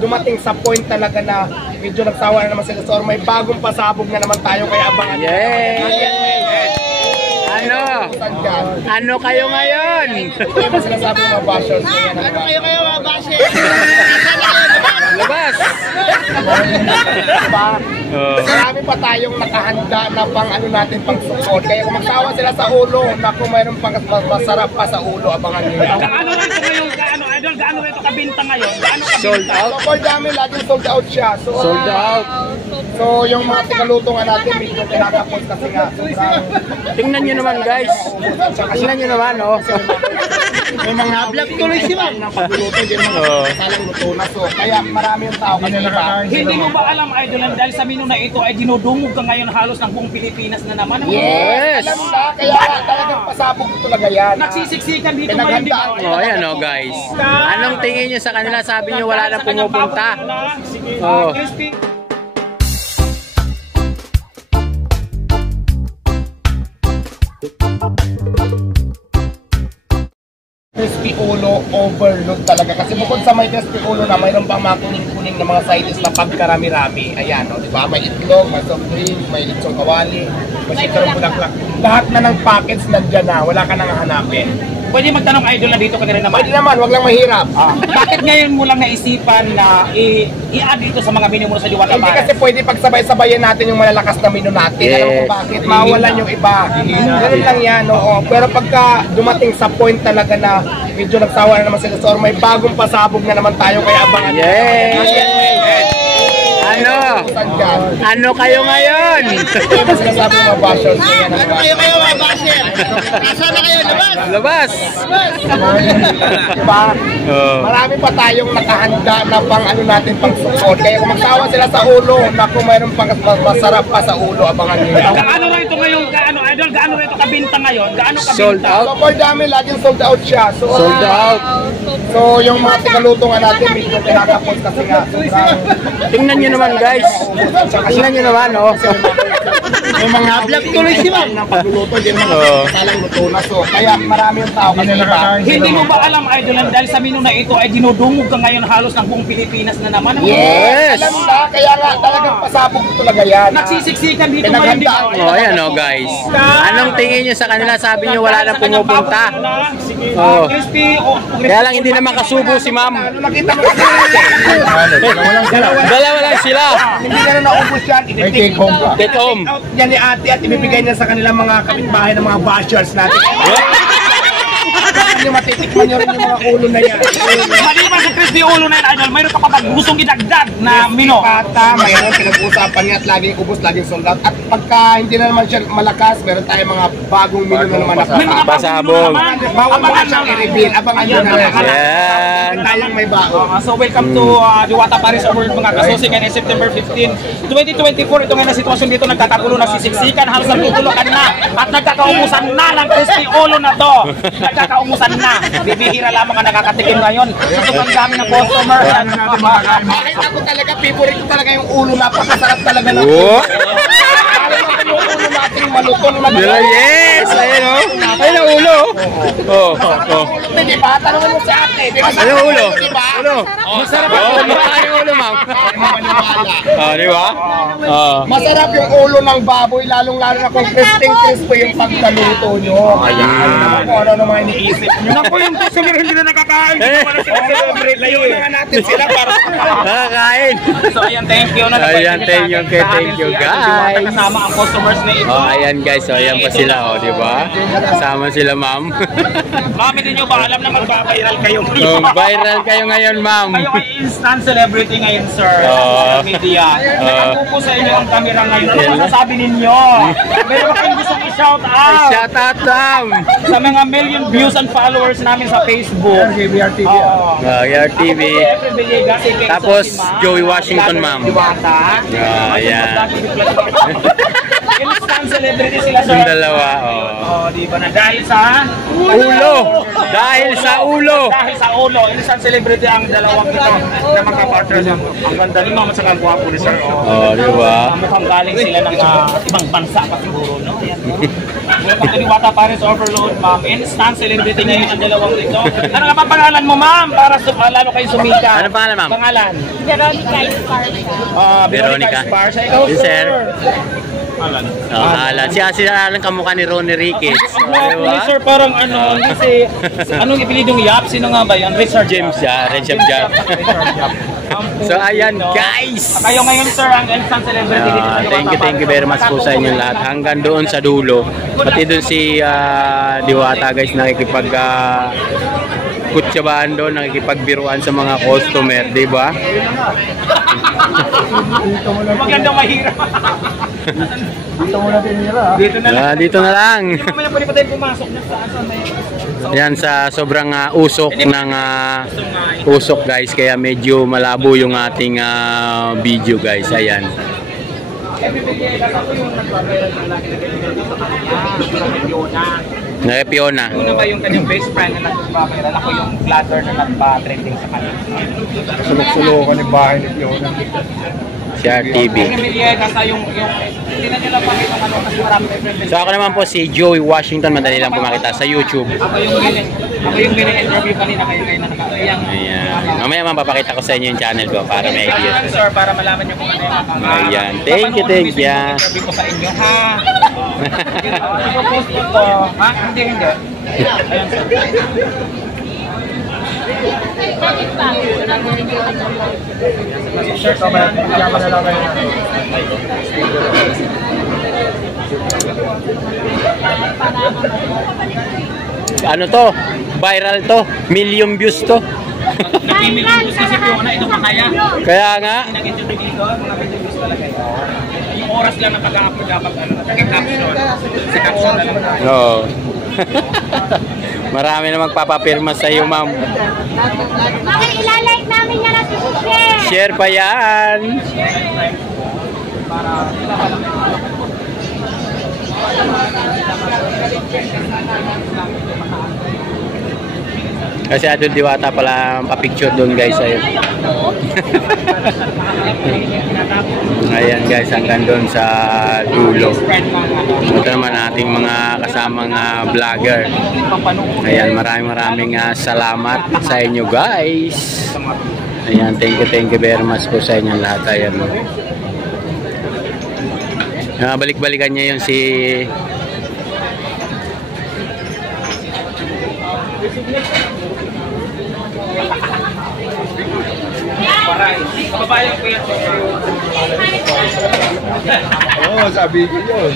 Dumating sa point talaga na medyo nagsawa na naman sila, so may bagong pasabog na naman tayo, kaya abangan. Ano kayo ngayon? Ito yung sinasabi ng mga bashers. Ano kayo mga bashers? Labas! Marami pa tayong nakahanda na pang ano natin, pang support. Kaya kung magsawa sila sa ulo, naku, mayroon pang masarap pa sa ulo, abangan nila. Gaano rin ito ngayon? Idol, gaano rin ito kabinta ngayon? Gaano kabinta? Sold out? So, for dami, laging sold out siya. So, Sold out. So, yung mga tigaluto nga natin, medyo kinakapos kasi nga. Tingnan nyo naman guys. Tingnan nyo naman, oh. May mga vlog tuloy sila. Ng pagluluto, hindi naman salang luto na. So, kaya marami yung tao kasi iba. Hindi mo ba alam, Idol, dahil sa menu na ito ay dinudumog ka ngayon halos ng buong Pilipinas na naman? Yes! Alam na, kaya talagang pasabog talaga yan. Nagsisiksikan dito ngayon, di ba? Oh, ayan oh guys. Anong tingin nyo sa kanila? Sabi nyo wala na pumupunta. Oh. Crispy. Crispy ulo, overload talaga. Kasi bukod sa may crispy ulo na, mayroon pang mga kuning-kuning na mga sides na pagkarami-rami. Ayan, o, diba? May itlog, may soft drink, may litsong kawali, may sikarong bulaklak. Lahat na ng packets nandyan na, wala ka nang hanapin. Pwede magtanong, Idol, na dito ka na rin naman. Pwede naman, wag lang mahirap. Bakit ngayon mo lang naisipan na i-add dito sa mga menu mo sa Diwata Hindi Bar? kasi pwede pagsabay-sabayan natin yung malalakas na menu natin. Yes. Alam mo bakit? Mawalan yung iba. Ganun lang yan, oo. Pero pagka dumating sa point talaga na medyo nagsawa na naman sila, so may bagong pasabog na naman tayo, kaya abangan. Ano kayo ngayon? Ito yung sinasabi ng mga bashers. Ano kayo mga basher? Nasaan na kayo? Labas! Diba? Marami pa tayong nakahanda na pang ano natin, pang support. Kaya kung magsawa sila sa ulo, naku, mayroon pang masarap pa sa ulo, abangan nila. Gaano rin ito ngayon? Idol, gaano rin ito kabinta ngayon? Gaano kabinta? Sold out? So, for dami, laging sold out siya. So, Sold out. So, yung mga tigaluto nga natin, medyo kinakapos kasi nga. Tingnan nyo naman guys. Tingnan nyo naman, oh. May mga vlog tuloy sila. Ng pagluluto, hindi naman salang luto na. So, kaya marami yung tao kasi iba. Hindi mo ba alam, Idol, dahil sa menu na ito ay dinudumog ka ngayon halos ng buong Pilipinas na naman? Yes! Alam na, kaya nga talagang pasabog talaga yan. Nagsisiksikan dito ngayon, di ba? Oh, ayan oh guys. Anong tingin nyo sa kanila? Sabi nyo wala na pumupunta. Oh. Crispy. Kaya lang hindi naman kasubo si ma'am. Nakita mo kasi. Dalawa lang sila. Hindi na naubos yan. Take home pa. Take home. Yan ni ate at ibibigay niya sa kanilang mga kapitbahay ng mga bashers natin. Hindi matitikman nyo rin yung mga ulo na yan. Maliban sa crispy ulo na yan, Idol, mayroon ka pa bang gustong idagdag na menu? Kata, mayroon pinag-uusapan niya at laging ubos, laging sold out. At pagka hindi na naman siya malakas, meron tayong mga bagong menu na naman May mga Pasabog. bawal na siyang i-reveal. Abangan nyo na lang. Yan. Tayong may baon. So welcome to Diwata Paris Award mga kasusi ngayon September 15, 2024. Ito ngayon na sitwasyon dito, nagkakagulo na sisiksikan, halos nagtutulukan na at nagkakaumusan na ng crispy ulo na to. Nagkakaumusan na. Bibihira lamang ang nakakatikim ngayon. Sa sobrang dami ng customer. Bakit ako talaga, favorite ko talaga yung ulo. Napakasarap talaga ng Oh. yung ulo natin malutong. Yes! Ayun oh. Ayun ang ulo. Oh. Oh. Diba? Tanungin mo si ate. Diba? Ano ang ulo? Diba? Ulo. Masarap Oh, mukha yung ulo ma'am. Oh, di ba? Oh. Masarap yung ulo ng baboy, lalong-lalo na kung crispy yung pagkaluto nyo. Ayan. Naman kung ano naman iniisip nyo. Naku, yung customer hindi na nakakain. Layo na nga natin sila para Nakakain. So ayan, thank you. Ayan, thank you guys. Kasama ang customers na ito. Oh, ayan guys. So, ayan pa sila, oh, di ba? Kasama sila, ma'am. Ma'am, hindi nyo ba alam na magbabiral kayo? So, viral kayo ngayon, ma'am. Kayo ay instant celebrity ngayon, sir. Sa social media. Nakakupo sa inyo ang camera ngayon. Ano masasabi ninyo? Meron kayong gustong i-shout out Shout out, ma'am. sa mga million views and followers namin sa Facebook. KBR TV. Your TV. Tapos, Joey Washington, ma'am. Diwata. Ayan. Instant celebrity sila, sir. Yung dalawa, oh. Oh, di ba na dahil sa Ulo! Dahil sa ulo! Dahil sa ulo, instant celebrity ang dalawang ito na magka-partners. Ang ganda ni Mama sa kagwapo ni Sir. Oh, di ba? Mukhang galing sila ng ibang bansa pa siguro, no? Ayan, no? Welcome to Diwata Paris Overload, ma'am. Instant celebrity ngayon ang dalawang dito. Ano nga pa pangalan mo, ma'am? Para lalo kayo sumika. Ano pangalan, ma'am? Pangalan? Veronica Esparza. Veronica Esparza. Ikaw, Yes, sir. sir. Alan. Si Alan kamukha ni Ronnie Riquez. Diba? Sir, parang ano, kasi anong ipilidong Yap? Sino nga ba yan? Richard James, Richard Jab. So ayan guys. Kayo ngayon sir ang instant celebrity dito sa Diwata. Thank you very much po sa inyong lahat. Hanggang doon sa dulo. Pati doon si Diwata guys nakikipag kutsabaan doon, nakikipagbiruan sa mga customer, di ba? Magandang mahirap. Dito mo na tinira. Dito na lang. Dito na lang. Mamaya pwede pa tayo pumasok na saan may Yan sa sobrang usok ng usok guys, kaya medyo malabo yung ating video guys. Ayan. Fiona. Una ba yung kanyang best friend na nagbabayaran? Ako yung vlogger na nagpa-trending sa kanya. Sulok-sulokan yung bahay ni Fiona. Share TV. Kasi yung hindi na nila pakita ano kasi marami may friend. So ako naman po si Joey Washington, madali lang po makita sa YouTube. Ako yung interview kanina kayo na nakakayang. Ayan. Mamaya mapapakita ko sa inyo yung channel ko para may idea. Sir, para malaman niyo kung ano yung Ayan. Thank you. interview ko sa inyo, ha? Ipo-post ko to. Ha? Hindi. Ayan, sir. Sir, kamay. Yaman na lang kayo. Ano to? Viral to. Million views to. Nag-email ko kasi Fiona, ito pa kaya. Kaya nga. Nag-interview dito, mga interviews talaga ito. Yung oras lang na pag-upload dapat nag-caption. Sa caption na lang tayo. Oo. Marami na magpapapirma sa iyo, ma'am. Bakit ilalike namin yan at isi-share? Share pa yan. Kasi Adol Diwata pala pa-picture doon guys. Ayun. Ayan guys, hanggang doon sa dulo. Ito naman ating mga kasamang vlogger. Ayan, maraming salamat sa inyo guys. Ayan, thank you very much po sa inyo lahat. Ayan. Balik-balikan niya yung si Kababayan ko yan. Oo, sabi ko yun.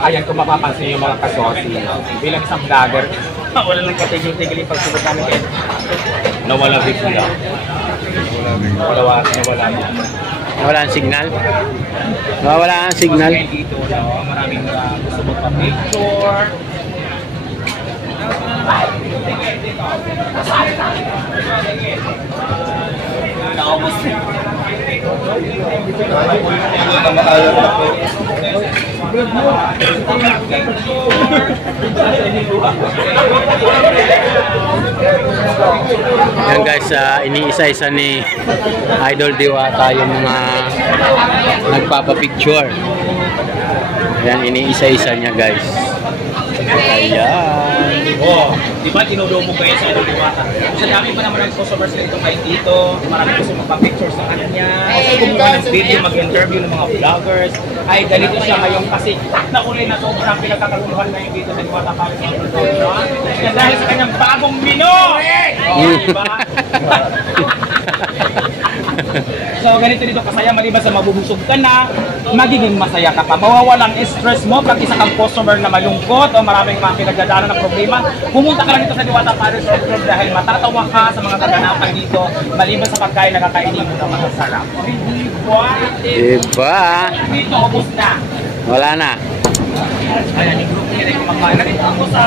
Ayan, kung mapapansin yung mga kasosi, bilang isang vlogger, wala nang katigil-tigil yung pagsunod namin kayo. Nawala bigla. wala ang signal. Wala ang signal. Dito, no? Maraming gusto magpa-picture. Naubos na. Yan guys, iniisa-isa ni Idol Diwata yung mga nagpapapicture. Yan, iniisa-isa niya guys. Ayan. Oh, di ba tinudo mo kayo sa Diwata? Sa dami pa naman ng customers nito kayo dito. Marami gusto magpa-picture sa kanya. Kumuha ng video, mag-interview ng mga vloggers. Ay, ganito siya ngayon kasi nakulay na sobrang pinagkakaguluhan ngayon dito sa Diwata Paris. Yan dahil sa kanyang bagong menu! Oh, diba? So ganito dito kasaya, maliban sa mabubusog ka na, magiging masaya ka pa. Mawawalan stress mo pag isa kang customer na malungkot o maraming mga pinagdadaanan ng problema. Pumunta ka lang dito sa Diwata Paris Overload dahil matatawa ka sa mga kaganapan dito, maliban sa pagkain na kakainin mo na masarap. Diba? Dito, ubos na. Wala na. Ayan, yung group nila yung kumakain. Nandito ako sa